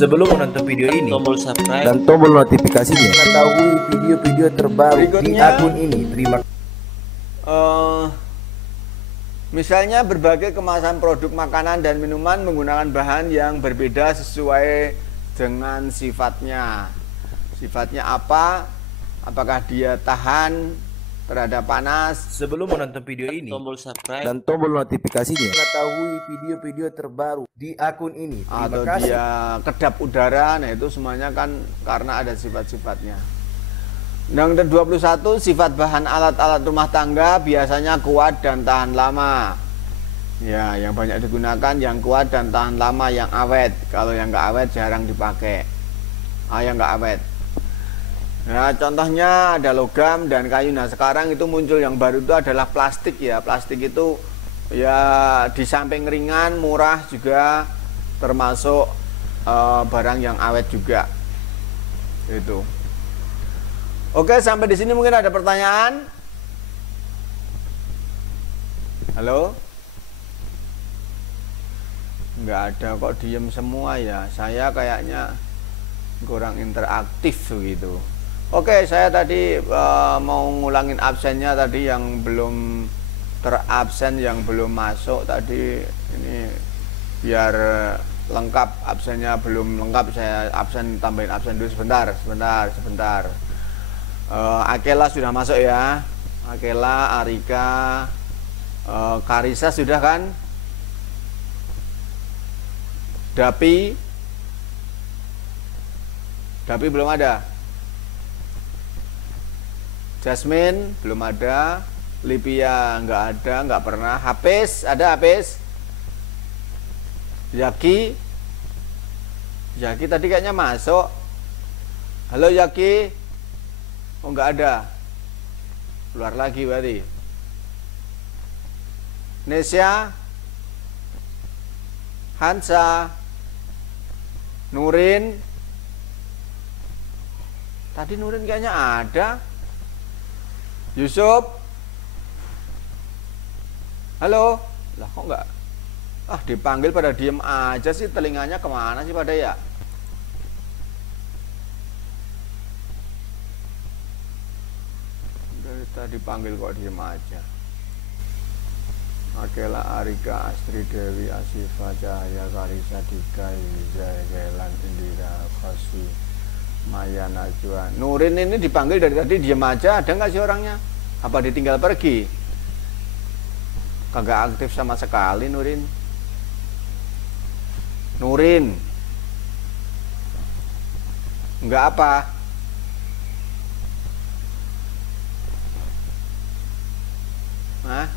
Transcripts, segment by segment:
Sebelum menonton video ini, tombol subscribe dan tombol notifikasinya, mengetahui video-video terbaru di akun ini. Terima kasih. Misalnya berbagai kemasan produk makanan dan minuman menggunakan bahan yang berbeda sesuai dengan sifatnya. Sifatnya apa? Apakah dia tahan terhadap panas? Sebelum menonton video ini, tombol subscribe dan tombol notifikasinya, mengetahui video-video terbaru di akun ini. Terima Atau kasih. dia kedap udara, nah itu semuanya kan karena ada sifat-sifatnya. Yang ke-21, sifat bahan alat-alat rumah tangga biasanya kuat dan tahan lama. Ya, yang banyak digunakan yang kuat dan tahan lama, yang awet. Kalau yang nggak awet jarang dipakai. Yang nggak awet. Nah, contohnya ada logam dan kayu. Nah, sekarang itu muncul yang baru itu adalah plastik ya. Plastik itu ya di samping ringan, murah juga termasuk barang yang awet juga. Itu. Oke, sampai di sini mungkin ada pertanyaan. Halo? Nggak ada kok, diem semua ya. Saya kayaknya kurang interaktif begitu. Oke, saya tadi mau ngulangin absennya tadi yang belum terabsen, yang belum masuk tadi. Ini biar lengkap, absennya belum lengkap, saya absen, tambahin absen dulu sebentar. Akela sudah masuk ya. Akela, Arika, Karisa sudah kan? Dapi belum ada. Jasmine belum ada. Lipia nggak ada, nggak pernah. Hafiz ada, Hafiz. Yaki tadi kayaknya masuk. Halo Yaki. Oh, nggak ada, keluar lagi berarti. Nesya, Hansa, Nurin. Tadi Nurin kayaknya ada. Yusuf, halo. Lah kok nggak? Dipanggil pada diem aja sih, telinganya kemana sih pada ya? Dipanggil kok diem aja. Akela, Arika, Astri Dewi, Asifa, Cahaya, Karisa, Dika, Gelan, Indira, Khoswi, Maya, Najwa. Nurin ini dipanggil dari tadi diem aja. Ada nggak sih orangnya? Apa ditinggal pergi? Kagak aktif sama sekali Nurin. Nggak apa?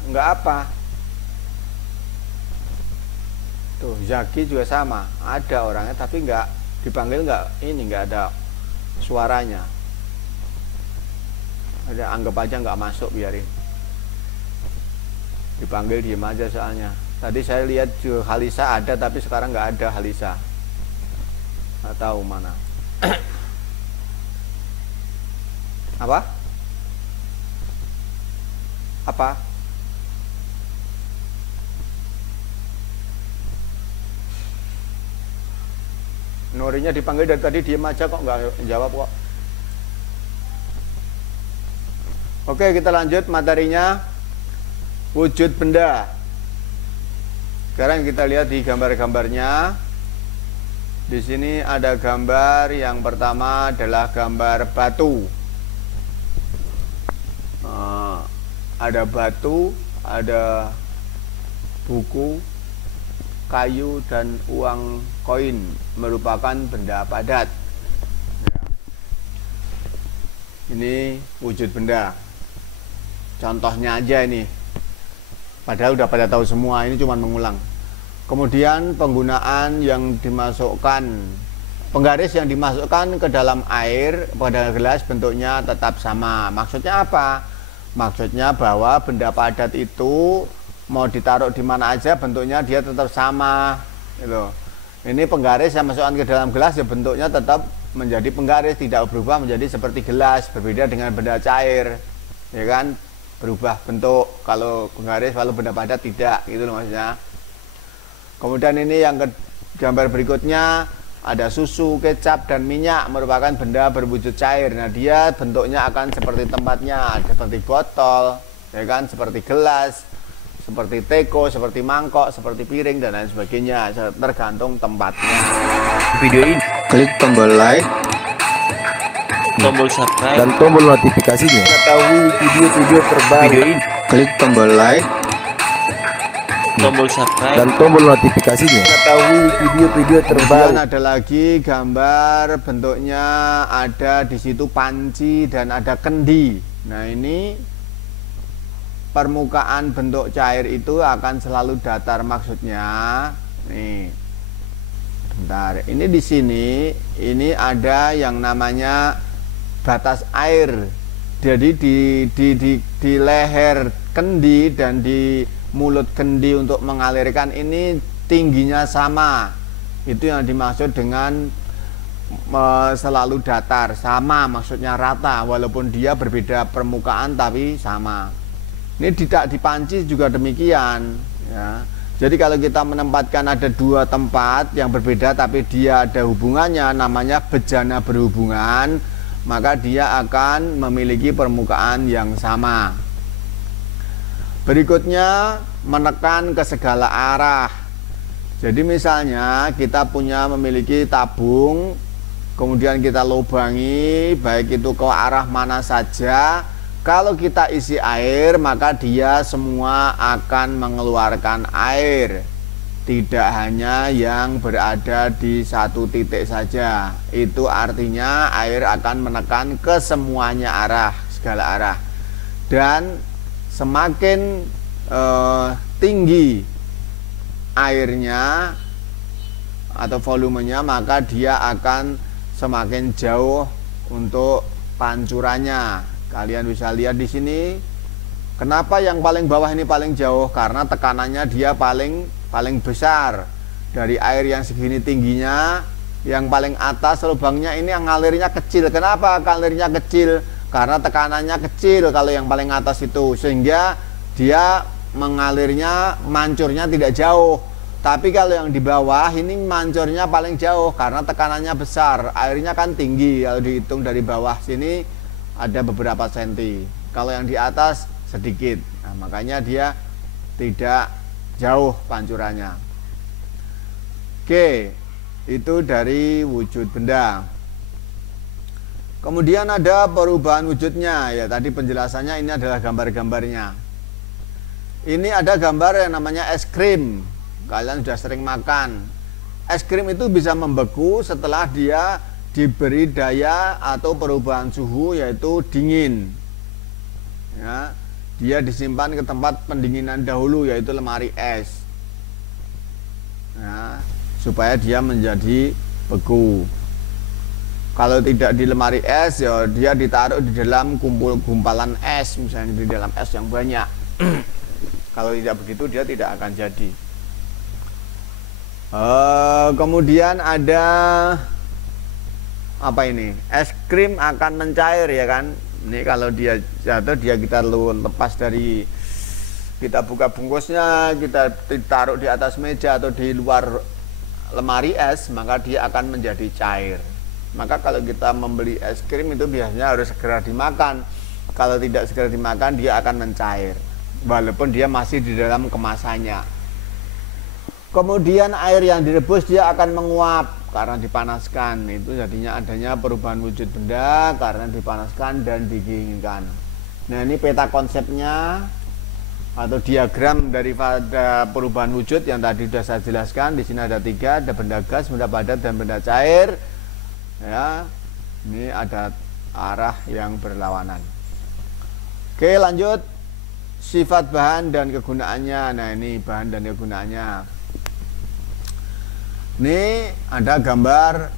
Enggak apa. Tuh, Zaki juga sama, ada orangnya tapi enggak dipanggil, enggak ada suaranya. Anggap aja enggak masuk, biarin. Dipanggil diem aja soalnya. Tadi saya lihat juga Halisa ada, tapi sekarang enggak ada Halisa. Enggak tahu mana. Apa? Nurinya dipanggil dari tadi diem aja kok, nggak jawab kok. Oke, kita lanjut materinya. Wujud benda. Sekarang kita lihat di gambar-gambarnya. Di sini ada gambar yang pertama adalah gambar batu. Ada batu, ada buku, kayu, dan uang koin, merupakan benda padat. Ini wujud benda. Contohnya aja ini. Padahal udah pada tahu semua, ini cuma mengulang. Kemudian penggunaan yang dimasukkan, penggaris yang dimasukkan ke dalam air pada gelas bentuknya tetap sama. Maksudnya apa? Maksudnya bahwa benda padat itu mau ditaruh di mana aja bentuknya dia tetap sama gitu. Ini penggaris yang masukkan ke dalam gelas ya bentuknya tetap menjadi penggaris, tidak berubah menjadi seperti gelas. Berbeda dengan benda cair, ya kan, berubah bentuk kalau penggaris, kalau benda padat tidak, gitu loh maksudnya. Kemudian ini yang ke gambar berikutnya ada susu, kecap, dan minyak merupakan benda berwujud cair. Nah, dia bentuknya akan seperti tempatnya, seperti botol, ya kan, seperti gelas, seperti teko, seperti mangkok, seperti piring, dan lain sebagainya, tergantung tempatnya. Video ini Klik tombol like, tombol subscribe, dan tombol notifikasinya. Mengetahui video-video terbaru. video ini. Klik tombol like, tombol subscribe, dan tombol notifikasinya. Mengetahui video-video terbaru. Kemudian ada lagi gambar bentuknya, ada di situ panci dan ada kendi. Nah, ini permukaan bentuk cair itu akan selalu datar, maksudnya nih. Bentar, ini di sini ini ada yang namanya batas air. Jadi di leher kendi dan di mulut kendi untuk mengalirkan ini tingginya sama. Itu yang dimaksud dengan selalu datar, sama maksudnya rata, walaupun dia berbeda permukaan tapi sama. Ini tidak di panci juga demikian, ya. Jadi kalau kita menempatkan ada dua tempat yang berbeda tapi dia ada hubungannya, namanya bejana berhubungan, maka dia akan memiliki permukaan yang sama. Berikutnya, menekan ke segala arah. Jadi misalnya kita memiliki tabung, kemudian kita lubangi, baik itu ke arah mana saja. Kalau kita isi air, maka dia semua akan mengeluarkan air. Tidak hanya yang berada di satu titik saja. Itu artinya air akan menekan ke semuanya arah, segala arah. Dan semakin tinggi airnya atau volumenya, maka dia akan semakin jauh untuk pancurannya. Kalian bisa lihat di sini. Kenapa yang paling bawah ini paling jauh? Karena tekanannya dia paling besar. Dari air yang segini tingginya, yang paling atas lubangnya ini yang ngalirnya kecil. Kenapa ngalirnya kecil? Karena tekanannya kecil kalau yang paling atas itu, sehingga dia mengalirnya, mancurnya tidak jauh. Tapi kalau yang di bawah ini mancurnya paling jauh karena tekanannya besar. Airnya kan tinggi, kalau dihitung dari bawah sini ada beberapa senti, kalau yang di atas sedikit. Nah, makanya dia tidak jauh pancurannya. Oke, itu dari wujud benda. Kemudian ada perubahan wujudnya, ya tadi penjelasannya ini adalah gambar-gambarnya. Ini ada gambar yang namanya es krim. Kalian sudah sering makan. Es krim itu bisa membeku setelah dia diberi daya atau perubahan suhu, yaitu dingin, ya. Dia disimpan ke tempat pendinginan dahulu, yaitu lemari es, ya, supaya dia menjadi beku. Kalau tidak di lemari es, ya dia ditaruh di dalam gumpalan es, misalnya di dalam es yang banyak. Kalau tidak begitu dia tidak akan jadi. Kemudian ada apa ini? Es krim akan mencair, ya kan? Ini kalau dia jatuh, kita lepas dari, kita buka bungkusnya, kita taruh di atas meja atau di luar lemari es, maka dia akan menjadi cair. Maka kalau kita membeli es krim itu biasanya harus segera dimakan. Kalau tidak segera dimakan, dia akan mencair, walaupun dia masih di dalam kemasannya. Kemudian air yang direbus dia akan menguap karena dipanaskan. Itu jadinya adanya perubahan wujud benda karena dipanaskan dan dinginkan. Nah, ini peta konsepnya atau diagram daripada perubahan wujud yang tadi sudah saya jelaskan. Di sini ada 3, ada benda gas, benda padat, dan benda cair. Ya, ini ada arah yang berlawanan. Oke, lanjut. Sifat bahan dan kegunaannya. Nah, ini bahan dan kegunaannya. Ini ada gambar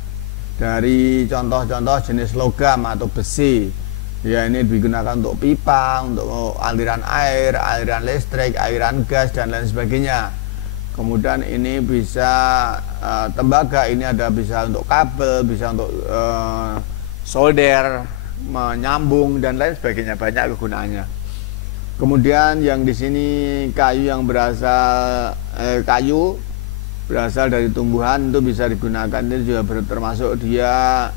dari contoh-contoh jenis logam atau besi. Ya, ini digunakan untuk pipa, untuk aliran air, aliran listrik, aliran gas, dan lain sebagainya. Kemudian ini bisa tembaga, ini ada bisa untuk kabel, bisa untuk solder, menyambung, dan lain sebagainya. Banyak kegunaannya. Kemudian yang di sini kayu yang berasal kayu berasal dari tumbuhan itu bisa digunakan. Ini juga termasuk dia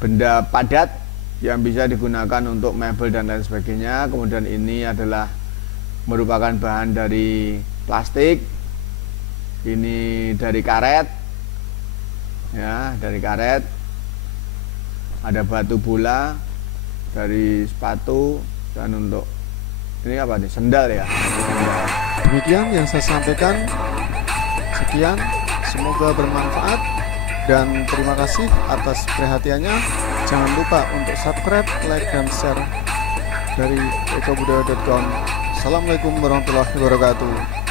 benda padat yang bisa digunakan untuk mebel dan lain sebagainya. Kemudian ini adalah merupakan bahan dari plastik, ini dari karet, ya, dari karet. Ada batu bola dari sepatu, dan untuk ini apa nih, sendal ya. Demikian yang saya sampaikan. Sekian, semoga bermanfaat dan terima kasih atas perhatiannya. Jangan lupa untuk subscribe, like, dan share dari ekobudaya.com. Assalamualaikum warahmatullahi wabarakatuh.